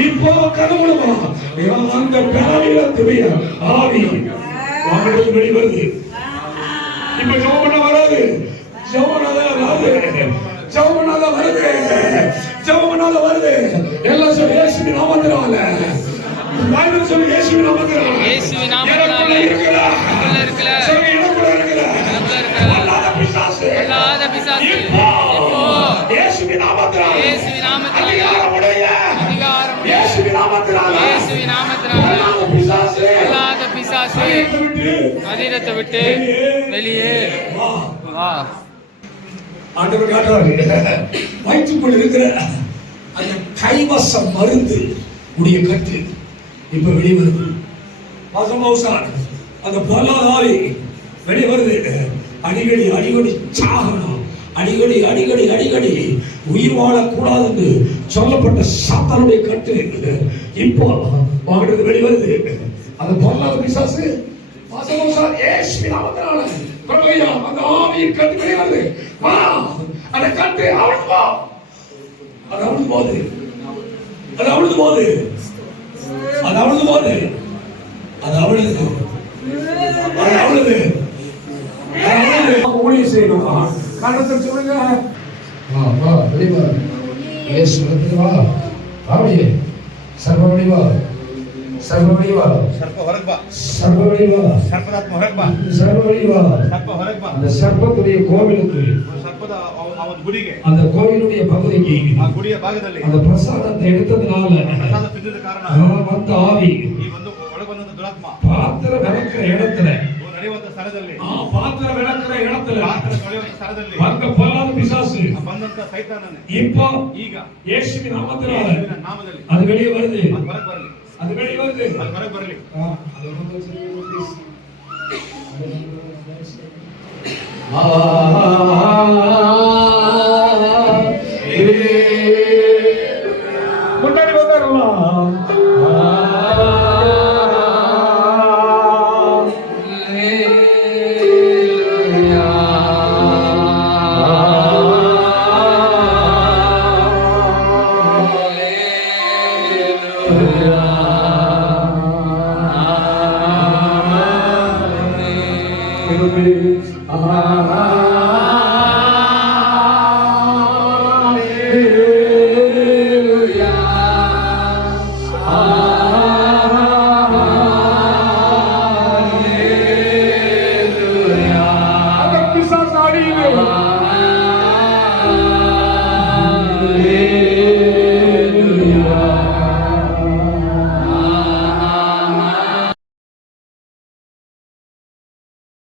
இப்போ கனவுலமா அந்த பிறவில துணிய ஆவி வாங்கறது வெளிவருது. இப்ப ஜோமன வராது, ஜோமனால வருது. எல்லாம் சொல்லி இயேசுவின் நாமத்தினால, பைபிள் சொல்லி இயேசுவின் நாமத்தினால, இயேசுவின் நாமத்தினால இருக்குல சொல்லி எனக்குள்ள இருக்குல அல்லாத பிசாசு இப்போ இயேசுவின் நாமத்தினால அதிகாரமுடைய இயேசுவின் நாமத்தினால அல்லாத பிசாசு சரீரத்தை விட்டு வெளியே வா. ஆண்டவர் காட்டுறாரு, வயிற்றுக்குள் இருக்கிற அந்த கைவசம் மருந்து உடைய கட்டு இப்ப வெளிவருது. அந்த பொருளாதாரி வெளிவருது. அடிக்கடி சாகணும், அடிக்கடி உயிர் வாழக்கூடாது என்று சொல்லப்பட்ட சாத்தானுடைய கட்டு இப்போ வாங்கினது வெளிவருது. அந்த பொருளாதார பிசாசு இயேசுவின் நாமத்தினால அந்த ஆவியின் கட்டு வெளிவருது. வா, அந்த கட்டு அவிழ்ந்து போ. அது அவிழ்ந்து போகுது. ஊழியம் செய்யணும். கண்ணத்தில் சொல்லுங்க. சர்ப்பத்துடைய கோவிலுக்கு அந்த கோவிலுடைய பகுதிக்கு அந்த பிரசாதத்தை எடுத்ததுனால வந்த ஆவி பாத்திர விளக்குற இடத்துல வந்த பொல்லாத பிசாசு இப்போ இயேசுவின் நாமத்தினால அது வெளியே வருது.